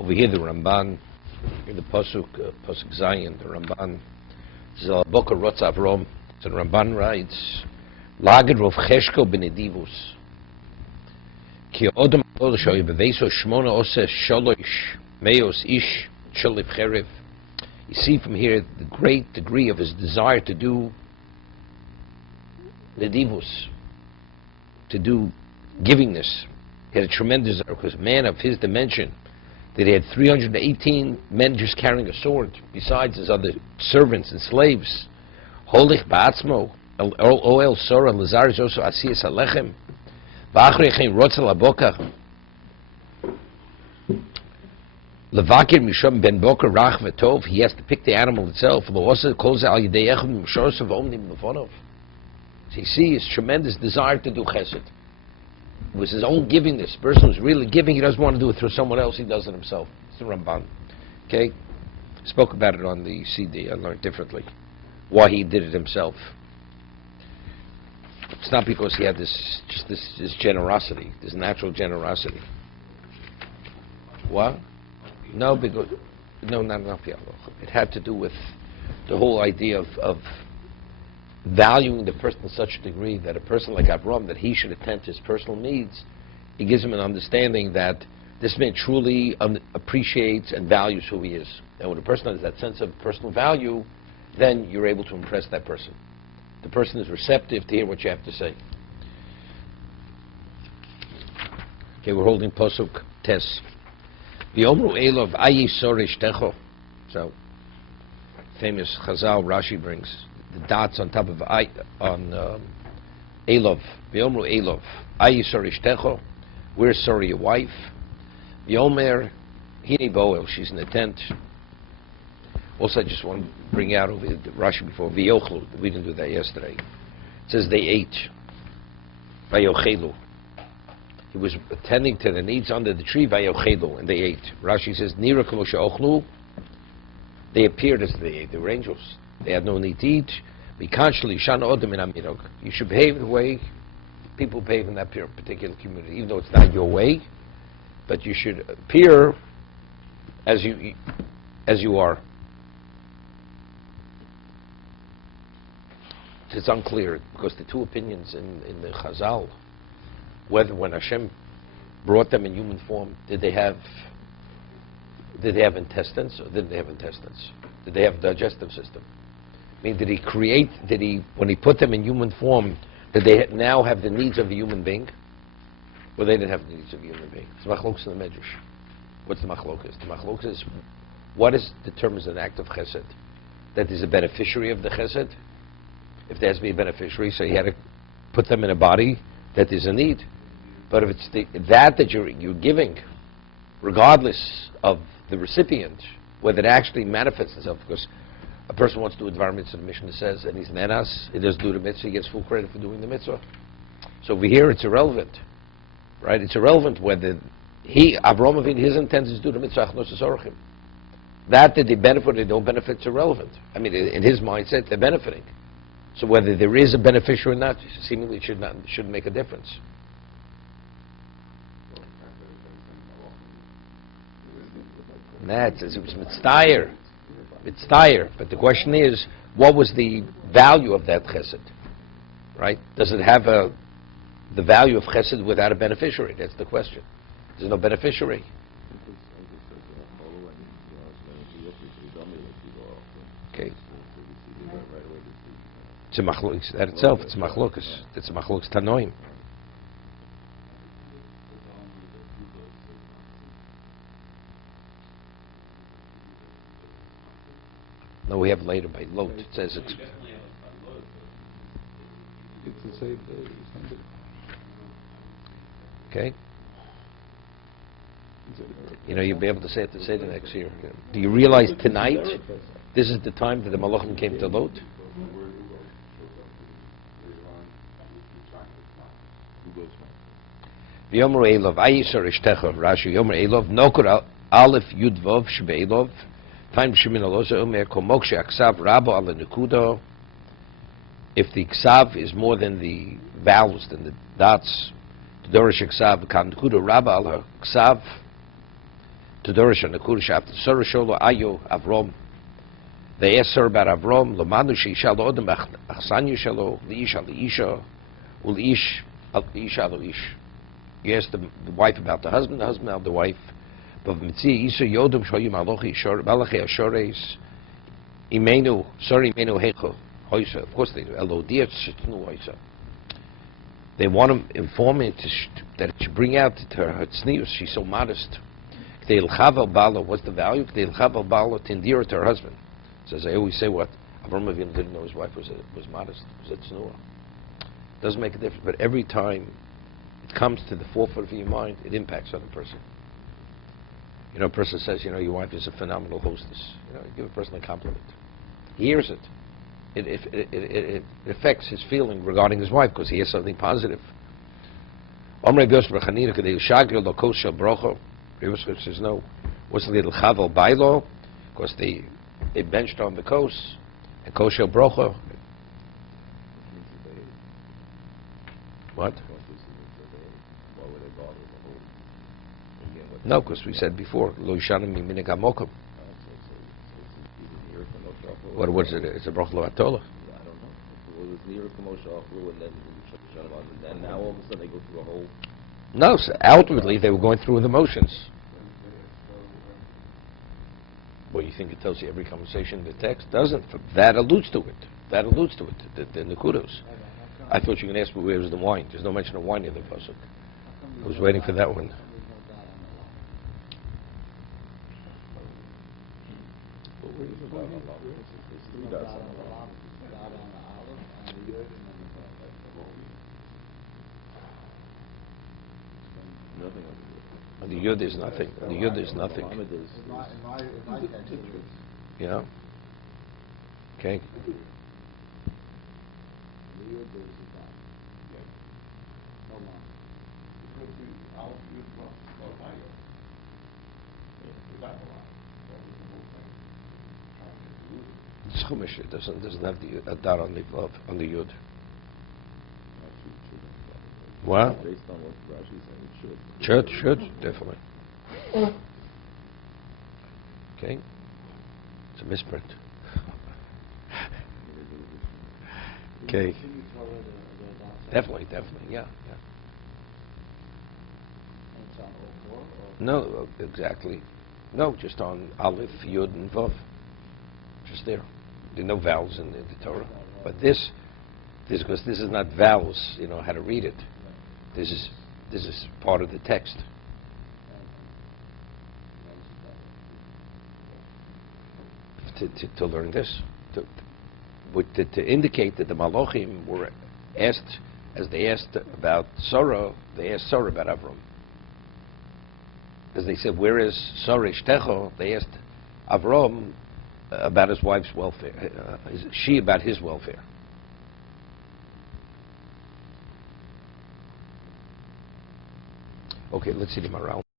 Over here, the Ramban, in the Pasuk Zion, the Ramban, this is a book of Rotz Avrom. So the Ramban writes, Laged Rov Cheshko Benedivus, Ki Odom Kol Shoy Beveso Shmona Ose Sholosh Meos Ish Sholif Cherev. You see from here the great degree of his desire to do Nedivus, to do givingness. He had a tremendous desire, because a man of his dimension, that he had 318 men just carrying a sword, besides his other servants and slaves. Holich ba'atzmo, oel sora lazar joso asiyas alechem, va'achreichem rotzel aboka, levakir mishom ben boker rach v'tov. He has to pick the animal itself. Lo'osa kol ze al yidei echem mishorsa v'omnim lefonov. So you see his tremendous desire to do chesed. It was his own giving. This person who's really giving, he doesn't want to do it through someone else, he does it himself. It's the Ramban. Okay? Spoke about it on the CD, I learned differently. Why he did it himself. It's not because he had this generosity, this natural generosity. What? No, because, no, not it had to do with the whole idea of valuing the person to such a degree that a person like Avram, that he should attend to his personal needs. He gives him an understanding that this man truly appreciates and values who he is. And when a person has that sense of personal value, then you're able to impress that person. The person is receptive to hear what you have to say. Okay, we're holding Posuk Tes. V'yomru Elov ayi sorish techo. So, famous Chazal Rashi brings the dots on top of Elov. V'yomru Elov ayi sorish techo. Where's sorry your wife? V'yomer hini boel. She's in the tent. Also, I just want to bring out over the Rashi before, V'yochlu. We didn't do that yesterday. It says they ate. V'yochelu. He was attending to the needs under the tree, V'yochelu, and they ate. Rashi says, Nira k'mo she'ochlu. They appeared as they ate. They were angels. They had no need to eat. V'kanshli shan odem in amirog. You should behave the way people behave in that particular community, even though it's not your way, but you should appear as you are. It's unclear, because the two opinions in the Chazal, whether when Hashem brought them in human form, did they have intestines, or didn't they have intestines? Did they have a digestive system? I mean, when he put them in human form, did they now have the needs of a human being? Or they didn't have the needs of a human being? It's machlokas in the Medrash. What's the machlokas? The machlokas is, what determines an act of chesed? That is a beneficiary of the chesed? If there has to be a beneficiary, so you had to put them in a body that is a need. But if it's that you're giving, regardless of the recipient, whether it actually manifests itself, because a person wants to do Dvar Mitzvah, the Mishnah says, and he's nenas, he doesn't do the mitzvah, he gets full credit for doing the mitzvah. So over here, it's irrelevant, right? It's irrelevant whether Avraham Avinu, his intent is to do the mitzvah, that they benefit or they don't benefit, it's irrelevant. I mean, in his mindset, they're benefiting. So whether there is a beneficiary or not, seemingly it shouldn't make a difference. It was mitztayer. But the question is, what was the value of that chesed? Right? Does it have the value of chesed without a beneficiary? That's the question. There's no beneficiary. Okay. It's a machlokas. That itself, it's a machlokas. It's a machlokas tanoim. No, we have later by Lot. It says it's the same. Okay. You know, you'll be able to say it to Seder next year. Do you realize tonight, this is the time that the Malachim came to Lot? V'yomer Elov, ayisar ishtecha, Rashi, Yomer Elov, nokur aleph yudvov shebe Elov, time shemin aloza umer komokshe aksav rabo ala nekudo. If the ksav is more than the vowels, than the dots, to dorish ksav kan nekudo rabo ala ksav, to Dorish and the Kurish after Sarah Sholo Ayo Avrom. They asked her about Avrom, Lomanu Sheisha Lodem Achsanyu Shalo, Liish al Isha, Ulish al Isha al Ish. You asked the wife about the husband about the wife. But Mitzi Isa Yodum Shoyim Alochi Shor Balachi Ashores Imenu Sorry Imenu Hecho Hoisa. Of course they do. Elodia Shitnu Hoisa. They want to inform it that it should bring out to her tznius. She's so modest. K'dei l'chav al balo. What's the value? K'dei l'chav al balo to endear it to her husband. So as I always say, what Avram Avinu didn't know his wife was modest. Was a tznuah. Doesn't make a difference. But every time it comes to the forefront of your mind, it impacts on the person. You know, a person says, you know, your wife is a phenomenal hostess. You know, you give a person a compliment. He hears it. It affects his feeling regarding his wife because he hears something positive. Omrei Bios B'Chanina K'dei Shagir Lo Kol Shel Brocho. Rebbe says no. What's the little Chaval Bailo? Because they benched on the kos and Kol Shel Brocho. What? No, because we said before Lo Yishanim Minig HaMokom. What was it? It's a Broch Lo Atola. I don't know. It was near Chumash Rashi, and then now all of a sudden they go through a whole. No, so outwardly they were going through the motions. Well, you think it tells you every conversation in the text? Doesn't. That alludes to it. That alludes to it. The Nekudos. I thought you were going to ask me where was the wine. There's no mention of wine in the pasuk. I was waiting for that one. On the Yud is nothing. On the Yud is nothing. Yeah. Okay. It's Chumash. It doesn't have the dot on the Vav, on the Yud. What? Based on what Rashi is saying, it Should, definitely. Okay. It's a misprint. Okay. Definitely, yeah. No, exactly. No, just on Aleph, Yud, and Vav. Just there. There are no vowels in the Torah. But this because this is not vowels, you know, how to read it. This is part of the text. To learn this. To indicate that the Malachim were asked, as they asked about Sarah, they asked Sarah about Avram. As they said, where is Sarah Ishtecho? They asked Avram about his wife's welfare. She about his welfare. Okay, let's see the morale.